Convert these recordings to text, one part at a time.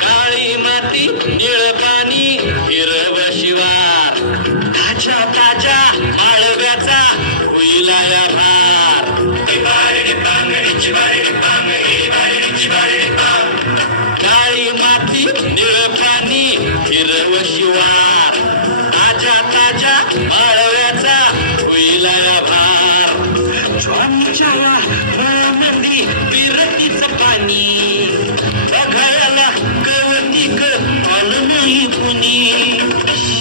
काळी माती निळ पाणी हिरव शिवार ताज्या ताज्या माळव्याचा होईला या भार काळी माती निळ पाणी हिरव शिवार ताज्या ताज्या माळव्याचा होईला या भार स्वामीच्या मळ्यामध्ये विरतीचं पाणी बघायला गवतीक आलं नाही कुणी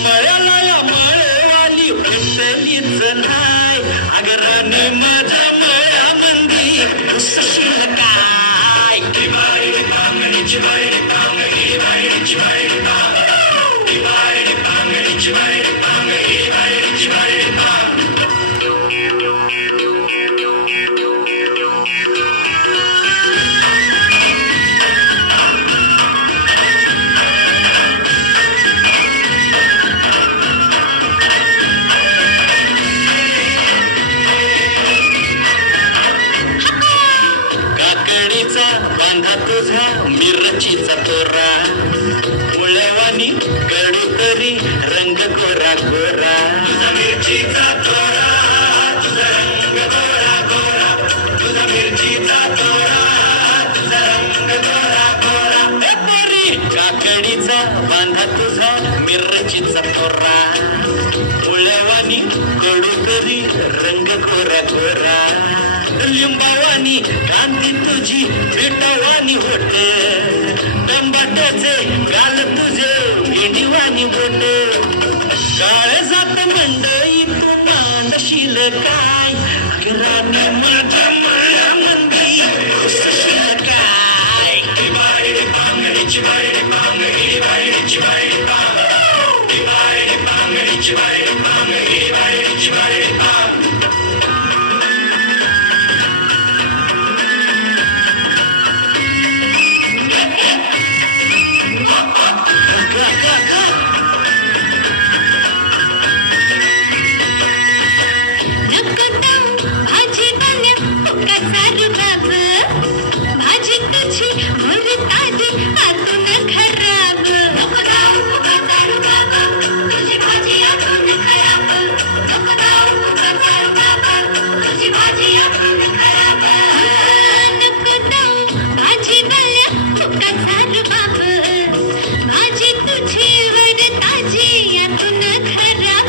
मळ्याला या मळवाली विठ्ठलीच नाही अगराने माझ्या मळ्यामध्ये उसशील काय काकडीचा बांधा तुझा मिरचीचा तोरा मुळवानी कडू तरी रंग कोरा कोरा मिरचीचा तोरा तुझा रंग कोरा कोरा तुझा मिरचीचा तोरा तुझा रंग कोरा कोरा तरी काकडीचा बांधा तुझा मिरचीचा तोरा मुळवानी कडू तरी रंग कोरा कोरा लिंबावानी कांदी तुझी पिठावानी होत टमाट्याचे गाल तुझे भेंडीवानी बोट काळ जात मंडई तू मांडशील काय अगरानी माझ्या मळ्यामध्ये उसशील काय भाजी तुझी भर ताजी आतून खराब नको जाऊ बाजारू बाबा तुझी भाजी आतून खराब नको जाऊ बाजारू बाबा तुझी भाजी आतून खराब नको जाऊ भाजी वाल्या तुका सारू बाब भाजी तुझी भर ताजी आतून खराब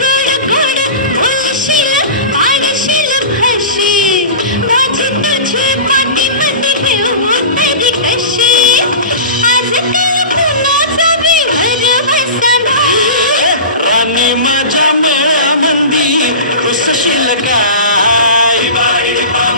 गोड गोड बोलशील पाडशील फशी भाजी तुझी पाठीमध्ये ठेवून तरी कशी आजकाल कुणाचा बी घर बसना राणी माझ्या मळ्यामध्ये उसशील काय बांगडी